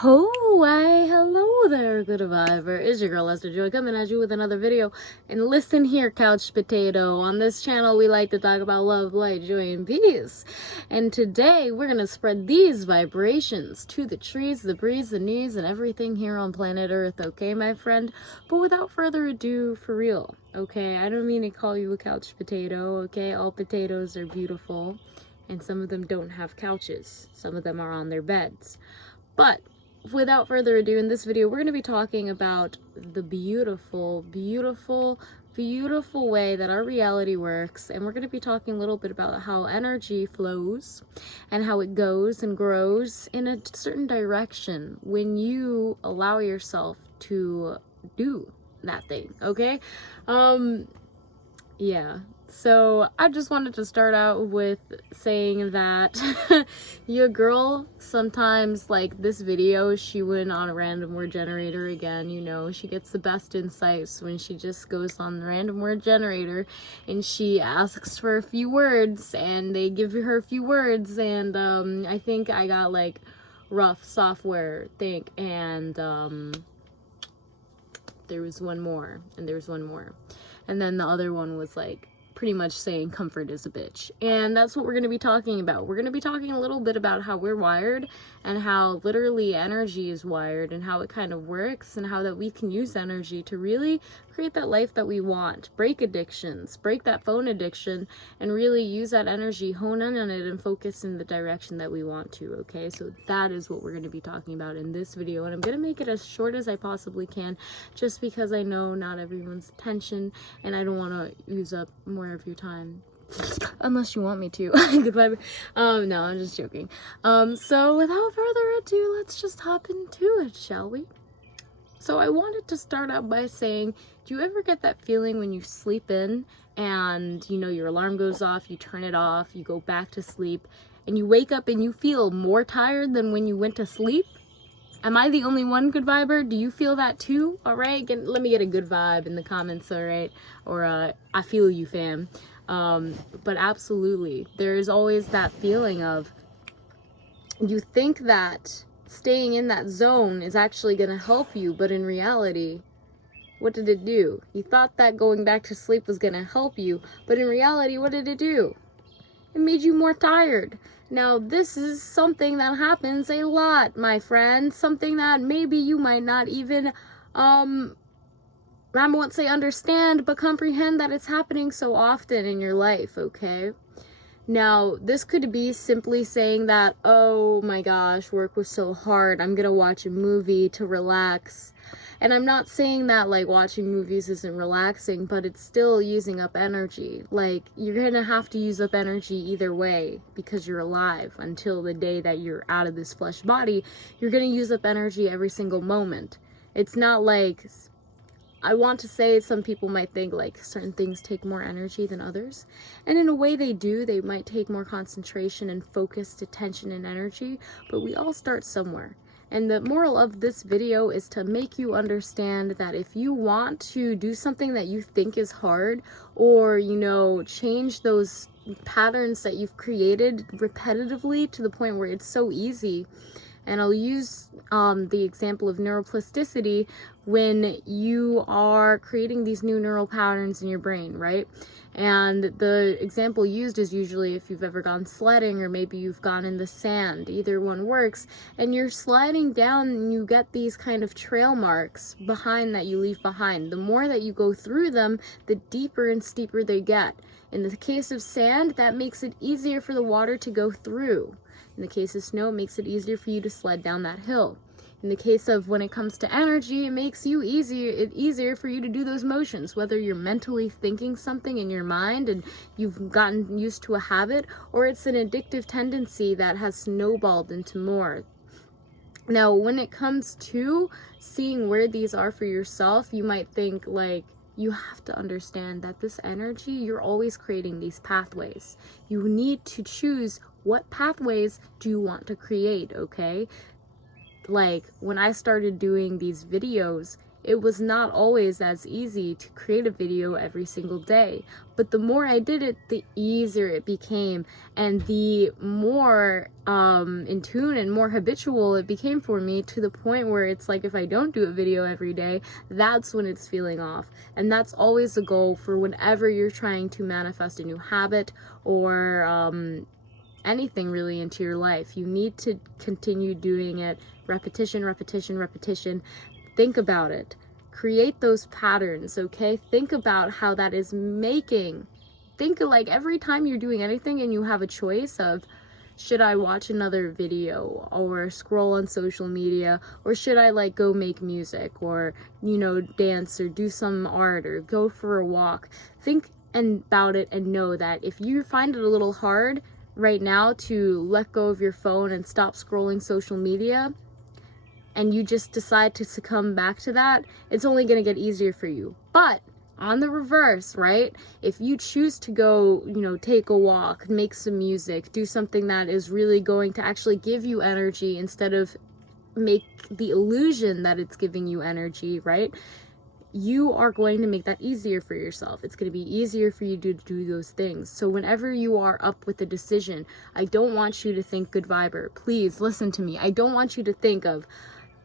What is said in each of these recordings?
Hello there, good viber. It's your girl Esther Joy coming at you with another video. And listen here, couch potato. On this channel, we like to talk about love, light, joy, and peace. And today, we're gonna spread these vibrations to the trees, the breeze, the knees, and everything here on planet Earth. Okay, my friend? But without further ado, for real. Okay, I don't mean to call you a couch potato. Okay, all potatoes are beautiful, and some of them don't have couches. Some of them are on their beds. But without further ado, in this video, we're going to be talking about the beautiful, beautiful, beautiful way that our reality works. And we're going to be talking a little bit about how energy flows and how it goes and grows in a certain direction when you allow yourself to do that thing, okay? Yeah. So I just wanted to start out with saying that your girl sometimes, like this video, she went on a random word generator again. You know, she gets the best insights when she just goes on the random word generator and she asks for a few words and they give her a few words. And I think I got like rough software think, and there was one more, and there was one more. And then the other one was like pretty much saying comfort is a bitch. And that's what we're going to be talking about. We're going to be talking a little bit about how we're wired and how literally energy is wired and how it kind of works and how that we can use energy to really create that life that we want. Break addictions, break that phone addiction, and really use that energy, hone in on it, and focus in the direction that we want to, okay? So that is what we're going to be talking about in this video. And I'm going to make it as short as I possibly can just because I know not everyone's attention and I don't want to use up more of your time. Unless you want me to. Goodbye. No, I'm just joking. So without further ado, let's just hop into it, shall we? So I wanted to start out by saying, do you ever get that feeling when you sleep in and, you know, your alarm goes off, you turn it off, you go back to sleep, and you wake up and you feel more tired than when you went to sleep? Am I the only one, good viber? Do you feel that too? All right, let me get a good vibe in the comments, all right? Or I feel you, fam. But absolutely, there is always that feeling of, you think that staying in that zone is actually going to help you, but in reality, what did it do? You thought that going back to sleep was going to help you, but in reality, what did it do? It made you more tired. Now, this is something that happens a lot, my friend. Something that maybe you might not even, I won't say understand, but comprehend that it's happening so often in your life, okay? Now, this could be simply saying that, oh my gosh, work was so hard, I'm gonna watch a movie to relax. And I'm not saying that like watching movies isn't relaxing, but it's still using up energy. Like, you're gonna have to use up energy either way because you're alive until the day that you're out of this flesh body. You're gonna use up energy every single moment. It's not like, I want to say some people might think like certain things take more energy than others. And in a way they do. They might take more concentration and focused attention and energy, but we all start somewhere. And the moral of this video is to make you understand that if you want to do something that you think is hard, or, you know, change those patterns that you've created repetitively to the point where it's so easy. And I'll use the example of neuroplasticity when you are creating these new neural patterns in your brain, right? And the example used is usually if you've ever gone sledding or maybe you've gone in the sand. Either one works. And you're sliding down and you get these kind of trail marks behind that you leave behind. The more that you go through them, the deeper and steeper they get. In the case of sand, that makes it easier for the water to go through. In the case of snow, it makes it easier for you to sled down that hill. In the case of when it comes to energy, it makes you easier for you to do those motions, whether you're mentally thinking something in your mind and you've gotten used to a habit, or it's an addictive tendency that has snowballed into more. Now, when it comes to seeing where these are for yourself, you might think like, you have to understand that this energy, you're always creating these pathways. You need to choose what pathways do you want to create, okay? Like, when I started doing these videos, it was not always as easy to create a video every single day. But the more I did it, the easier it became, and the more in tune and more habitual it became for me, to the point where it's like, if I don't do a video every day, that's when it's feeling off. And that's always the goal for whenever you're trying to manifest a new habit or anything really into your life. You need to continue doing it. Repetition, repetition, repetition. Think about it. Create those patterns, okay? Think about how that is making. Think of, like, every time you're doing anything and you have a choice of, should I watch another video or scroll on social media, or should I like go make music or, you know, dance or do some art or go for a walk? Think about it and know that if you find it a little hard right now to let go of your phone and stop scrolling social media, and you just decide to succumb back to that, it's only going to get easier for you. But on the reverse, right? If you choose to go, you know, take a walk, make some music, do something that is really going to actually give you energy instead of make the illusion that it's giving you energy, right? You are going to make that easier for yourself. It's going to be easier for you to do those things. So whenever you are up with a decision, I don't want you to think good viber. Please listen to me. I don't want you to think of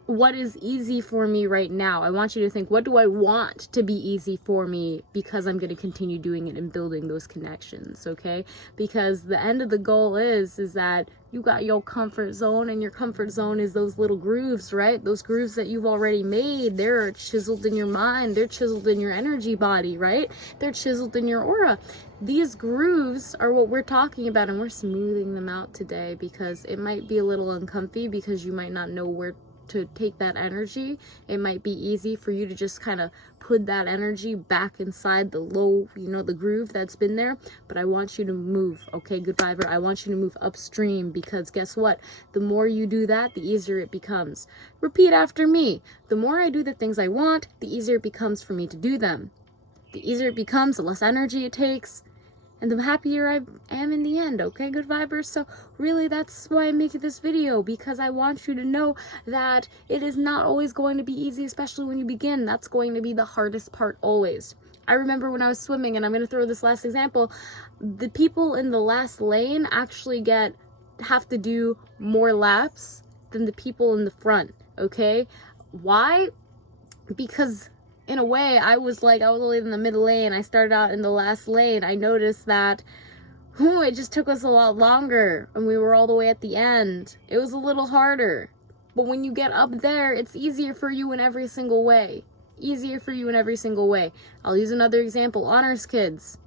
what is easy for me right now. I want you to think, what do I want to be easy for me, because I'm going to continue doing it and building those connections, okay? Because the end of the goal is that you got your comfort zone, and your comfort zone is those little grooves, right? Those grooves that you've already made. They're chiseled in your mind. They're chiseled in your energy body, right? They're chiseled in your aura. These grooves are what we're talking about, and we're smoothing them out today, because it might be a little uncomfy, because you might not know where to take that energy. It might be easy for you to just kind of put that energy back inside the low, you know, the groove that's been there. But I want you to move, okay, good viber. I want you to move upstream, because guess what? The more you do that, the easier it becomes. Repeat after me. The more I do the things I want, the easier it becomes for me to do them. The easier it becomes, the less energy it takes, and the happier I am in the end, okay, good vibers? So really, that's why I'm making this video, because I want you to know that it is not always going to be easy, especially when you begin. That's going to be the hardest part always. I remember when I was swimming, and I'm going to throw this last example, the people in the last lane actually have to do more laps than the people in the front, okay? Why? Because in a way, I was only in the middle lane. I started out in the last lane. I noticed that it just took us a lot longer, and we were all the way at the end. It was a little harder. But when you get up there, it's easier for you in every single way. Easier for you in every single way. I'll use another example. Honors kids.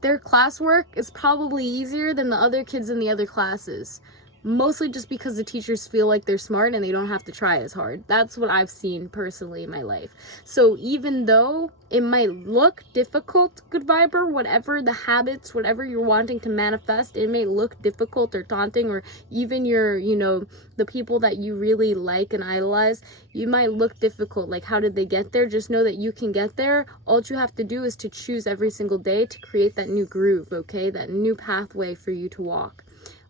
Their classwork is probably easier than the other kids in the other classes. Mostly just because the teachers feel like they're smart and they don't have to try as hard. That's what I've seen personally in my life. So even though it might look difficult, good viber, whatever the habits, whatever you're wanting to manifest, it may look difficult or daunting, or even your, you know, the people that you really like and idolize, you might look difficult. Like, how did they get there? Just know that you can get there. All you have to do is to choose every single day to create that new groove, okay? That new pathway for you to walk.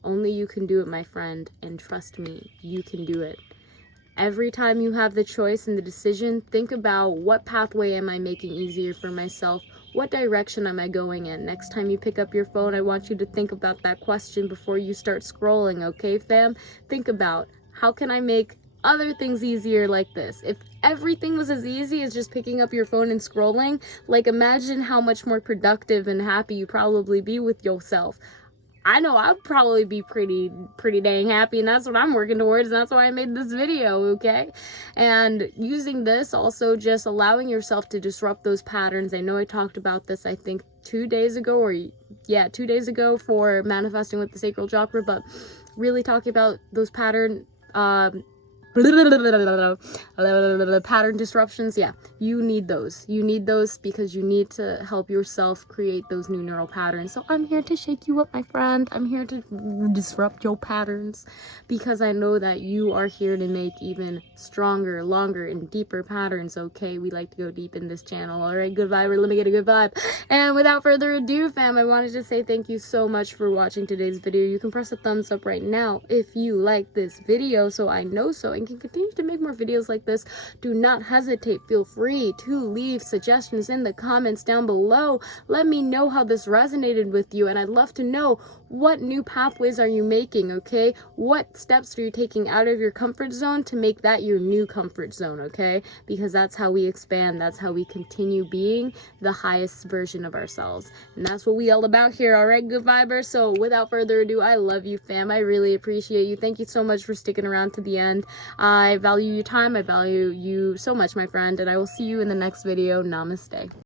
Only you can do it, my friend, and trust me, you can do it. Every time you have the choice and the decision, think about, what pathway am I making easier for myself? What direction am I going in? Next time you pick up your phone, I want you to think about that question before you start scrolling, okay, fam? Think about, how can I make other things easier like this? If everything was as easy as just picking up your phone and scrolling, like, imagine how much more productive and happy you'd probably be with yourself. I know I'd probably be pretty dang happy, and that's what I'm working towards, and that's why I made this video, okay? And using this, also just allowing yourself to disrupt those patterns. I know I talked about this, I think 2 days ago, 2 days ago for manifesting with the sacral chakra, but really talking about those pattern disruptions. Yeah, you need those because you need to help yourself create those new neural patterns. So I'm here to shake you up, my friend. I'm here to disrupt your patterns, because I know that you are here to make even stronger, longer, and deeper patterns, okay? We like to go deep in this channel. All right, good vibe, let me get a good vibe. And without further ado, fam, I wanted to say thank you so much for watching today's video. You can press a thumbs up right now if you like this video, so I know so, and and can continue to make more videos like this, do not hesitate. Feel free to leave suggestions in the comments down below. Let me know how this resonated with you, and I'd love to know, what new pathways are you making, okay? What steps are you taking out of your comfort zone to make that your new comfort zone, okay? Because that's how we expand. That's how we continue being the highest version of ourselves. And that's what we all about here, all right, good vibers? So without further ado, I love you, fam. I really appreciate you. Thank you so much for sticking around to the end. I value your time. I value you so much, my friend. And I will see you in the next video. Namaste.